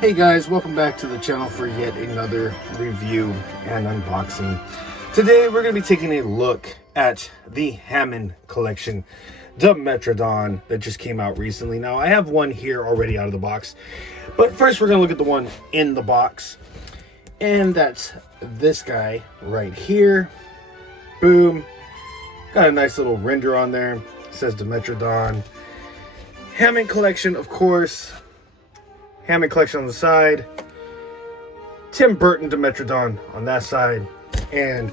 Hey guys, welcome back to the channel for yet another review and unboxing. Today we're going to be taking a look at the Hammond collection, Dimetrodon, that just came out recently. Now I have one here already out of the box, but first we're going to look at the one in the box, and that's this guy right here. Boom. Got a nice little render on there. It says Dimetrodon. Hammond collection, of course. Hammond collection on the side. Tim Burton Dimetrodon on that side. And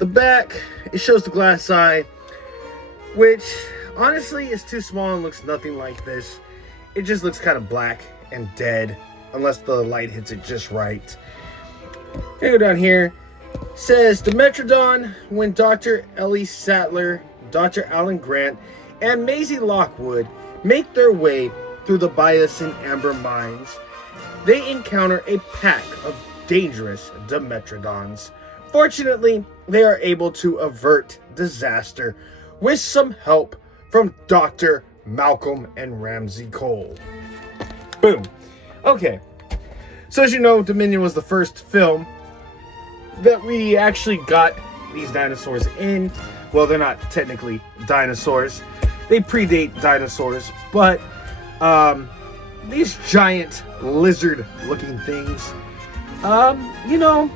the back, it shows the glass eye, which honestly is too small and looks nothing like this. It just looks kind of black and dead unless the light hits it just right. Go down here. Says Dimetrodon, when Dr. Ellie Sattler, Dr. Alan Grant, and Maisie Lockwood make their way through the Biasin Amber mines, they encounter a pack of dangerous Dimetrodons. Fortunately, they are able to avert disaster with some help from Dr. Malcolm and Ramsey Cole. Boom. Okay. So as you know, Dominion was the first film that we actually got these dinosaurs in. Well, they're not technically dinosaurs. They predate dinosaurs, but these giant lizard-looking things, you know,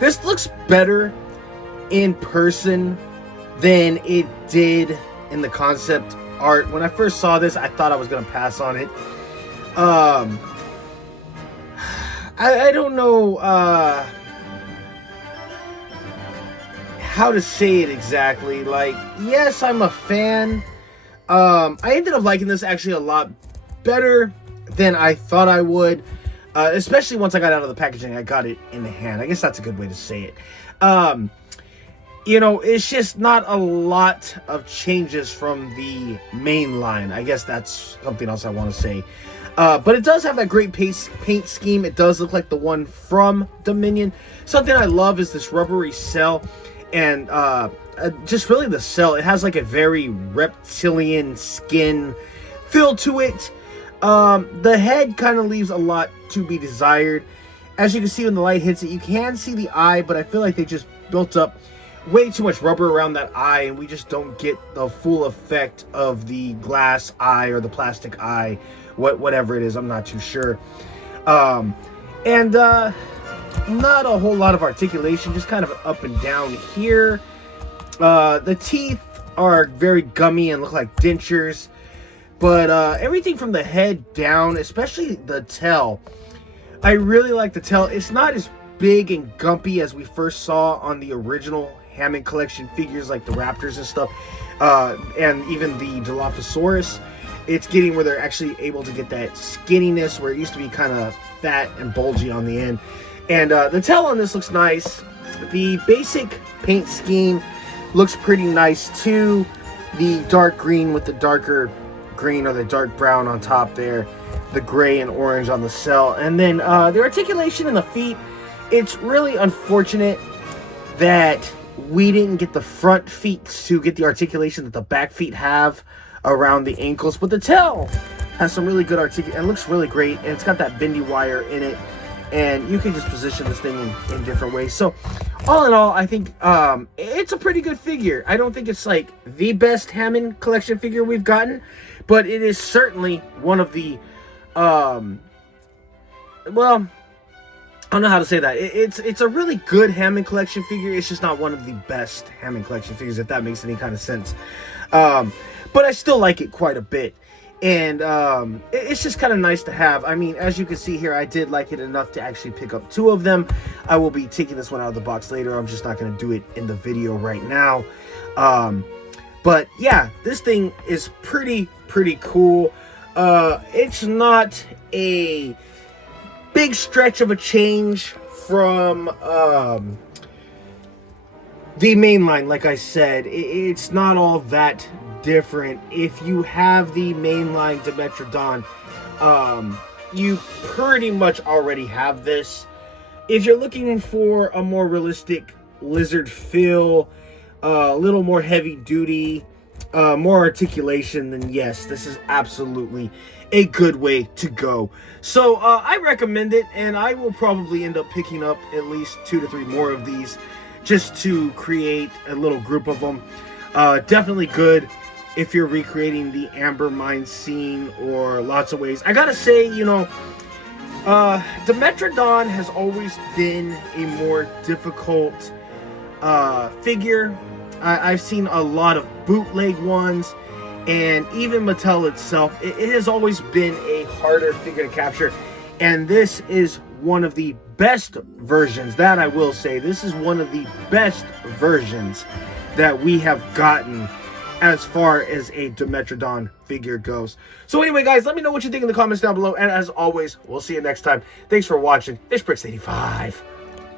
this looks better in person than it did in the concept art. When I first saw this, I thought I was gonna pass on it. I don't know how to say it exactly. Like, yes, I'm a fan. I ended up liking this actually a lot better than I thought I would, especially once I got out of the packaging. I got it in the hand. I guess that's a good way to say it. You know, it's just not a lot of changes from the main line. I guess that's something else I want to say. But it does have that great paint scheme. It does look like the one from Dominion. Something I love is this rubbery cell, and just really the cell. It has like a very reptilian skin feel to it. The head kind of leaves a lot to be desired. As you can see when the light hits it, you can see the eye, but I feel like they just built up way too much rubber around that eye, and we just don't get the full effect of the glass eye or the plastic eye, whatever it is. I'm not too sure. Not a whole lot of articulation, just kind of up and down here. The teeth are very gummy and look like dentures, but everything from the head down, especially the tail, I really like the tail. It's not as big and gumpy as we first saw on the original Hammond collection figures, like the Raptors and stuff, and even the Dilophosaurus. It's getting where they're actually able to get that skinniness where it used to be kind of fat and bulgy on the end. And the tail on this looks nice. The basic paint scheme looks pretty nice too. The dark green with the darker green or the dark brown on top there. The gray and orange on the cell. And then the articulation in the feet. It's really unfortunate that we didn't get the front feet to get the articulation that the back feet have around the ankles. But the tail has some really good articulation and looks really great. And it's got that bendy wire in it. And you can just position this thing in different ways. So, all in all, I think it's a pretty good figure. I don't think it's like the best Hammond collection figure we've gotten, but it is certainly one of the, well, I don't know how to say that. It's a really good Hammond collection figure. It's just not one of the best Hammond collection figures, if that makes any kind of sense. But I still like it quite a bit. And it's just kind of nice to have. I mean, as you can see here, I did like it enough to actually pick up 2 of them. I will be taking this one out of the box later. I'm just not going to do it in the video right now. But yeah, this thing is pretty cool. It's not a big stretch of a change from the main line. Like I said, it's not all that different. If you have the mainline Dimetrodon, you pretty much already have this. If you're looking for a more realistic lizard feel, a little more heavy duty, more articulation, then yes, this is absolutely a good way to go. So I recommend it, and I will probably end up picking up at least 2 to 3 more of these just to create a little group of them. Definitely good if you're recreating the Amber Mine scene or lots of ways. I gotta say, you know, Dimetrodon has always been a more difficult figure. I've seen a lot of bootleg ones, and even Mattel itself, it has always been a harder figure to capture, and this is one of the best versions, that I will say. This is one of the best versions that we have gotten as far as a Dimetrodon figure goes. So anyway, guys, let me know what you think in the comments down below, and as always, we'll see you next time. Thanks for watching. Fishbricks85.